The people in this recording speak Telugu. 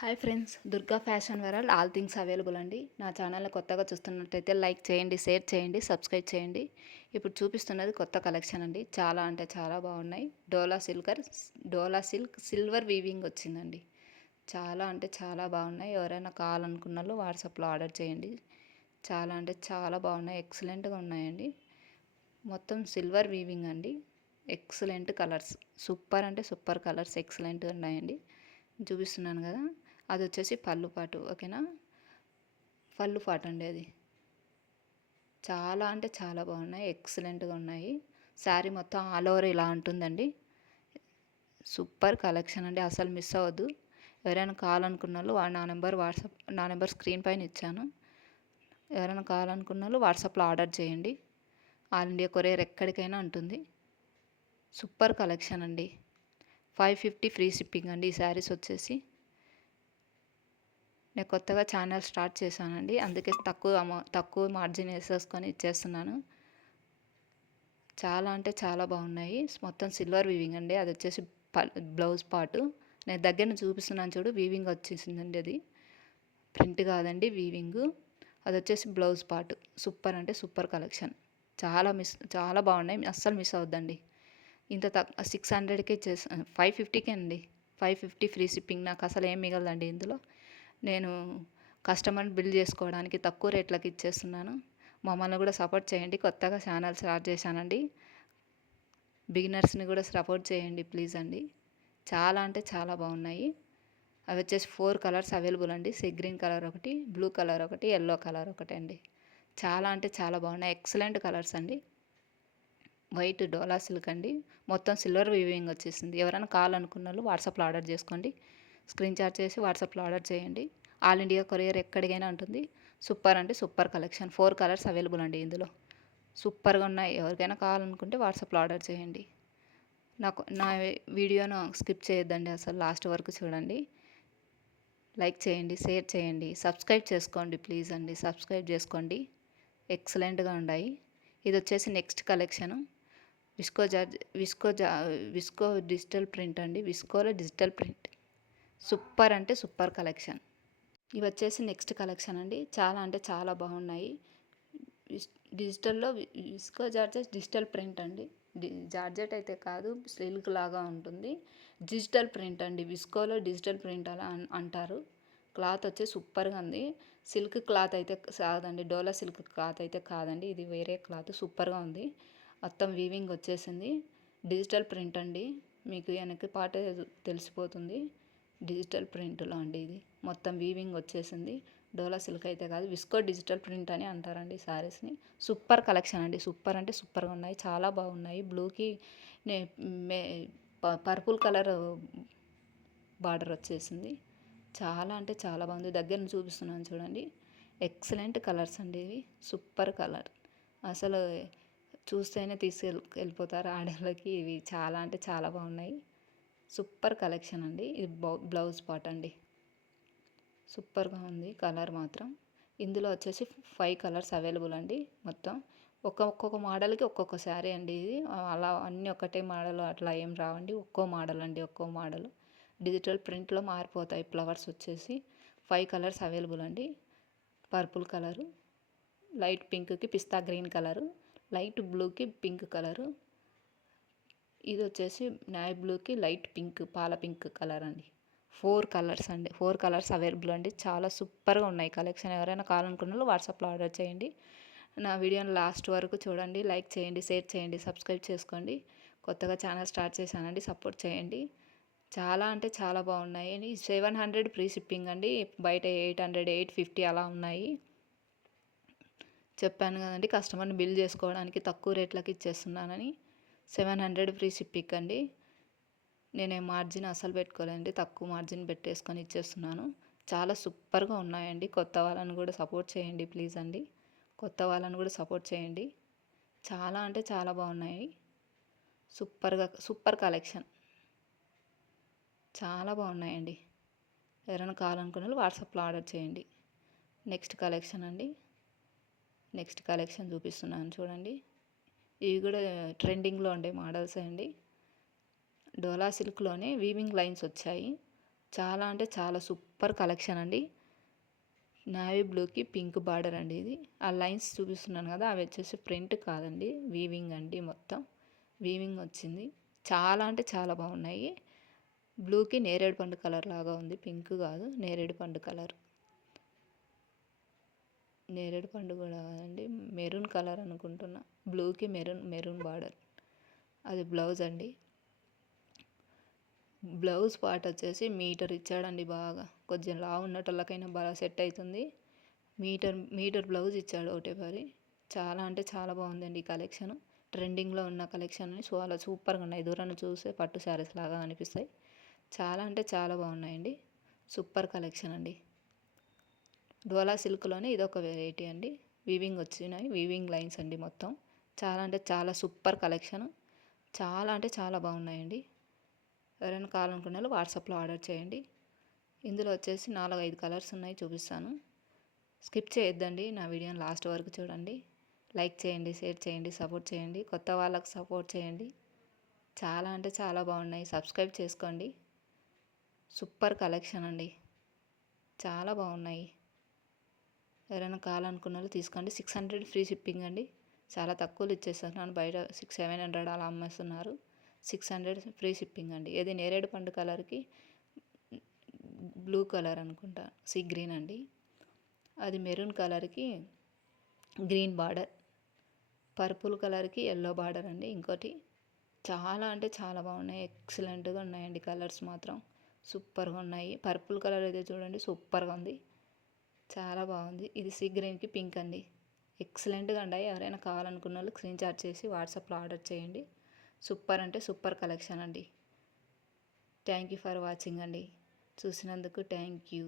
Hi friends Durga fashion world all things available అండి. నా ఛానల్ని కొత్తగా చూస్తున్నట్టయితే లైక్ చేయండి షేర్ చేయండి సబ్స్క్రైబ్ చేయండి. ఇప్పుడు చూపిస్తున్నది కొత్త కలెక్షన్ అండి. చాలా అంటే చాలా బాగున్నాయి. డోలా సిల్కర్ డోలా సిల్క్ సిల్వర్ వీవింగ్ వచ్చిందండి. చాలా అంటే చాలా బాగున్నాయి. ఎవరైనా కావాలనుకున్న వాళ్ళు వాట్సాప్లో ఆర్డర్ చేయండి. చాలా అంటే చాలా బాగున్నాయి. ఎక్సలెంట్గా ఉన్నాయండి. మొత్తం సిల్వర్ వీవింగ్ అండి. Excellent colours. సూపర్ అంటే సూపర్ కలర్స్. ఎక్సలెంట్గా ఉన్నాయండి. చూపిస్తున్నాను కదా. అది వచ్చేసి పళ్ళు పాటు ఓకేనా? పళ్ళు పాటు అండి అది. చాలా అంటే చాలా బాగున్నాయి ఎక్సలెంట్గా ఉన్నాయి. శారీ మొత్తం ఆల్ ఓవర్ ఇలా ఉంటుందండి. సూపర్ కలెక్షన్ అండి అసలు మిస్ అవ్వద్దు. ఎవరైనా కావాలనుకున్న వాళ్ళు నా నెంబర్ వాట్సాప్ నా నెంబర్ స్క్రీన్ పైన ఇచ్చాను. ఎవరైనా కావాలనుకున్న వాళ్ళు వాట్సాప్లో ఆర్డర్ చేయండి. ఆల్ ఇండియా కొరియర్ ఎక్కడికైనా ఉంటుంది. సూపర్ కలెక్షన్ అండి. ఫైవ్ ఫిఫ్టీ ఫ్రీ షిప్పింగ్ అండి ఈ శారీస్ వచ్చేసి. నేను కొత్తగా ఛానల్ స్టార్ట్ చేశానండి. అందుకే తక్కువ అమౌ తక్కువ మార్జిన్ వేసేసుకొని ఇచ్చేస్తున్నాను. చాలా అంటే చాలా బాగున్నాయి. మొత్తం సిల్వర్ వీవింగ్ అండి. అది వచ్చేసి బ్లౌజ్ పార్ట్. నేను దగ్గర చూపిస్తున్నాను చూడు వీవింగ్ వచ్చేసిందండి అది. ప్రింట్ కాదండి వీవింగ్. అది వచ్చేసి బ్లౌజ్ పార్ట్. సూపర్ అంటే సూపర్ కలెక్షన్. చాలా మిస్ చాలా బాగున్నాయి. అస్సలు మిస్ అవద్దండి ఇంత తక్కువ సిక్స్ హండ్రెడ్కే చేసా ఫైవ్ ఫిఫ్టీకే అండి. Five fifty free shipping. నాకు అసలు ఏం మిగలదండి ఇందులో. నేను కస్టమర్ని బిల్ చేసుకోవడానికి తక్కువ రేట్లకి ఇచ్చేస్తున్నాను. మమ్మల్ని కూడా సపోర్ట్ చేయండి. కొత్తగా ఛానల్ స్టార్ట్ చేశానండి. బిగినర్స్ని కూడా సపోర్ట్ చేయండి ప్లీజ్ అండి. చాలా అంటే చాలా బాగున్నాయి. అవి వచ్చేసి ఫోర్ కలర్స్ అవైలబుల్ అండి. సీ గ్రీన్ కలర్ ఒకటి బ్లూ కలర్ ఒకటి ఎల్లో కలర్ ఒకటి అండి. చాలా అంటే చాలా బాగున్నాయి. ఎక్సలెంట్ కలర్స్ అండి. వైట్ డోలా సిల్క్ అండి. మొత్తం సిల్వర్ వీవింగ్ వచ్చేసింది. ఎవరైనా కావాలనుకున్న వాళ్ళు వాట్సాప్లో ఆర్డర్ చేసుకోండి. స్క్రీన్ చాట్ చేసి వాట్సాప్లో ఆర్డర్ చేయండి. ఆల్ ఇండియా కొరియర్ ఎక్కడికైనా ఉంటుంది. సూపర్ అంటే super collection. Four colours available అండి ఇందులో. సూపర్గా ఉన్నాయి. ఎవరికైనా కావాలనుకుంటే వాట్సాప్లో ఆర్డర్ చేయండి. నాకు నా వీడియోను స్కిప్ చేయొద్దండి అసలు లాస్ట్ వరకు చూడండి. లైక్ చేయండి షేర్ చేయండి. సబ్స్క్రైబ్ చేసుకోండి ప్లీజ్ అండి సబ్స్క్రైబ్ చేసుకోండి. ఎక్సలెంట్గా ఉన్నాయి. ఇది వచ్చేసి next collection. Viscose georgette viscose జా విస్కో డిజిటల్ ప్రింట్ అండి. విస్కోలో డిజిటల్ ప్రింట్. సూపర్ అంటే సూపర్ కలెక్షన్. ఇవి వచ్చేసి నెక్స్ట్ కలెక్షన్ అండి. చాలా అంటే చాలా బాగున్నాయి. డిజిటల్లో విస్కో జార్జెట్ డిజిటల్ ప్రింట్ అండి. జార్జెట్ అయితే కాదు సిల్క్ లాగా ఉంటుంది. డిజిటల్ ప్రింట్ అండి. విస్కోలో డిజిటల్ ప్రింట్ అలా అంటారు. క్లాత్ వచ్చి సూపర్గా ఉంది. సిల్క్ క్లాత్ అయితే కాదండి. డోలా సిల్క్ క్లాత్ అయితే కాదండి. ఇది వేరే క్లాత్ సూపర్గా ఉంది. మొత్తం వీవింగ్ వచ్చేసింది. డిజిటల్ ప్రింట్ అండి. మీకు వెనక్కి పాటే తెలిసిపోతుంది. డిజిటల్ ప్రింట్లో అండి ఇది. మొత్తం వీవింగ్ వచ్చేసింది. డోలా సిల్క్ అయితే కాదు విస్కో డిజిటల్ ప్రింట్ అని అంటారండి శారీస్ని సూపర్ కలెక్షన్ అండి. సూపర్ అంటే సూపర్గా ఉన్నాయి. చాలా బాగున్నాయి. బ్లూకి పర్పుల్ కలర్ బార్డర్ వచ్చేసింది. చాలా అంటే చాలా బాగుంది. దగ్గర చూపిస్తున్నాను చూడండి. ఎక్సలెంట్ కలర్స్ అండి ఇవి. Super colour. అసలు చూస్తేనే తీసుకెళ్ళి వెళ్ళిపోతారు ఆడవాళ్ళకి ఇవి చాలా అంటే చాలా బాగున్నాయి. సూపర్ కలెక్షన్ అండి. ఇది బ్లౌజ్ పార్ట్ అండి. సూపర్గా ఉంది. కలర్ మాత్రం. ఇందులో వచ్చేసి ఫైవ్ కలర్స్ అవైలబుల్ అండి. మొత్తం ఒక్కొక్క మోడల్కి ఒక్కొక్క శారీ అండి ఇది. అలా అన్నీ ఒకటే మోడల్ అట్లా ఏం రావండి. ఒక్కో మోడల్ అండి ఒక్కో మోడల్. డిజిటల్ ప్రింట్లో మారిపోతాయి ఫ్లవర్స్ వచ్చేసి. ఫైవ్ కలర్స్ అవైలబుల్ అండి. Purple colour. లైట్ పింక్కి పిస్తా గ్రీన్ కలరు. లైట్ బ్లూకి పింక్ కలరు. ఇది వచ్చేసి నాయ్ బ్లూకి లైట్ పింక్ పాల పింక్ కలర్ అండి. ఫోర్ కలర్స్ అండి. ఫోర్ కలర్స్ అవైలబుల్ అండి. చాలా సూపర్గా ఉన్నాయి. కలెక్షన్ ఎవరైనా కావాలనుకున్న వాట్సాప్లో ఆర్డర్ చేయండి. నా వీడియోని లాస్ట్ వరకు చూడండి. లైక్ చేయండి షేర్ చేయండి సబ్స్క్రైబ్ చేసుకోండి. కొత్తగా ఛానల్ స్టార్ట్ చేశానండి. సపోర్ట్ చేయండి. చాలా అంటే చాలా బాగున్నాయి. సెవెన్ హండ్రెడ్ ఫ్రీ షిప్పింగ్ అండి. బయట ఎయిట్ హండ్రెడ్ ఎయిట్ ఫిఫ్టీ అలా ఉన్నాయి. చెప్పాను కదండి కస్టమర్ని బిల్ చేసుకోవడానికి తక్కువ రేట్లకి ఇచ్చేస్తున్నానని. సెవెన్ హండ్రెడ్ ఫ్రీ షిప్పింగ్ అండి. నేనే మార్జిన్ అసలు పెట్టుకోలేండి తక్కువ మార్జిన్ పెట్టేసుకొని ఇచ్చేస్తున్నాను. చాలా సూపర్గా ఉన్నాయండి. కొత్త వాళ్ళని కూడా సపోర్ట్ చేయండి ప్లీజ్ అండి. కొత్త వాళ్ళని కూడా సపోర్ట్ చేయండి. చాలా అంటే చాలా బాగున్నాయి. సూపర్గా సూపర్ కలెక్షన్. చాలా బాగున్నాయండి. ఎవరైనా కావాలనుకున్న వాట్సాప్లో ఆర్డర్ చేయండి. నెక్స్ట్ కలెక్షన్ అండి. నెక్స్ట్ కలెక్షన్ చూపిస్తున్నాను చూడండి. ఇవి కూడా ట్రెండింగ్లో ఉండే మోడల్స్ అండి. డోలా సిల్క్లోనే వీవింగ్ లైన్స్ వచ్చాయి. చాలా అంటే చాలా సూపర్ కలెక్షన్ అండి. నావీ బ్లూకి పింక్ బార్డర్ అండి ఇది. ఆ లైన్స్ చూపిస్తున్నాను కదా అవి వచ్చేసి ప్రింట్ కాదండి వీవింగ్ అండి మొత్తం. వీవింగ్ వచ్చింది. చాలా అంటే చాలా బాగున్నాయి. బ్లూకి నేరేడు పండు కలర్ లాగా ఉంది పింక్ కాదు నేరేడు పండు కలర్. నేరేడు పండు కూడా కాదండి. మెరూన్ కలర్ అనుకుంటున్నా. బ్లూకి మెరూన్ మెరూన్ బార్డర్. అది బ్లౌజ్ అండి. బ్లౌజ్ పార్ట్ వచ్చేసి మీటర్ ఇచ్చాడండి బాగా. కొంచెం లా ఉన్నటోళ్ళకైనా బాగా సెట్ అవుతుంది. మీటర్ మీటర్ బ్లౌజ్ ఇచ్చాడు ఒకటే పరి చాలా అంటే చాలా బాగుందండి ఈ కలెక్షన్. ట్రెండింగ్లో ఉన్న కలెక్షన్ చాలా సూపర్గా ఉన్నాయి. దూరాన్ని చూస్తే పట్టు శారీస్ లాగా అనిపిస్తాయి. చాలా అంటే చాలా బాగున్నాయండి. సూపర్ కలెక్షన్ అండి. డోలా సిల్క్లోనే ఇదొక వెరైటీ అండి. వీవింగ్ వచ్చినాయి. వీవింగ్ లైన్స్ అండి మొత్తం. చాలా అంటే చాలా సూపర్ కలెక్షన్. చాలా అంటే చాలా బాగున్నాయండి. ఎవరైనా కావాలనుకున్న వాళ్ళు వాట్సాప్లో ఆర్డర్ చేయండి. ఇందులో వచ్చేసి నాలుగు ఐదు కలర్స్ ఉన్నాయి చూపిస్తాను. స్కిప్ చేయొద్దండి. నా వీడియోని లాస్ట్ వరకు చూడండి. లైక్ చేయండి షేర్ చేయండి సపోర్ట్ చేయండి. కొత్త వాళ్ళకు సపోర్ట్ చేయండి. చాలా అంటే చాలా బాగున్నాయి. సబ్స్క్రైబ్ చేసుకోండి. సూపర్ కలెక్షన్ అండి. చాలా బాగున్నాయి. ఎవరైనా కావాలనుకున్న వాళ్ళు తీసుకోండి. సిక్స్ హండ్రెడ్ ఫ్రీ షిప్పింగ్ అండి. చాలా తక్కువలు ఇచ్చేస్తున్నాను బయట సిక్స్ సెవెన్ హండ్రెడ్ అలా అమ్మేస్తున్నారు. సిక్స్ హండ్రెడ్ ఫ్రీ షిప్పింగ్ అండి. ఇది నేరేడు పండు కలర్కి బ్లూ కలర్ అనుకుంటా. సీ గ్రీన్ అండి. అది మెరూన్ కలర్కి గ్రీన్ బార్డర్. పర్పుల్ కలర్కి ఎల్లో బార్డర్ అండి. ఇంకోటి చాలా అంటే చాలా బాగున్నాయి. ఎక్సలెంట్గా ఉన్నాయండి కలర్స్ మాత్రం. సూపర్గా ఉన్నాయి. పర్పుల్ కలర్ అయితే చూడండి సూపర్గా ఉంది. చాలా బాగుంది. ఇది సీ గ్రీన్కి పింక్ అండి. ఎక్సలెంట్గా అండి ఎవరైనా కావాలనుకున్న వాళ్ళు స్క్రీన్ చార్జ్ చేసి వాట్సాప్లో ఆర్డర్ చేయండి. సూపర్ అంటే సూపర్ కలెక్షన్ అండి. థ్యాంక్ యూ ఫర్ వాచింగ్ అండి. చూసినందుకు థ్యాంక్ యూ.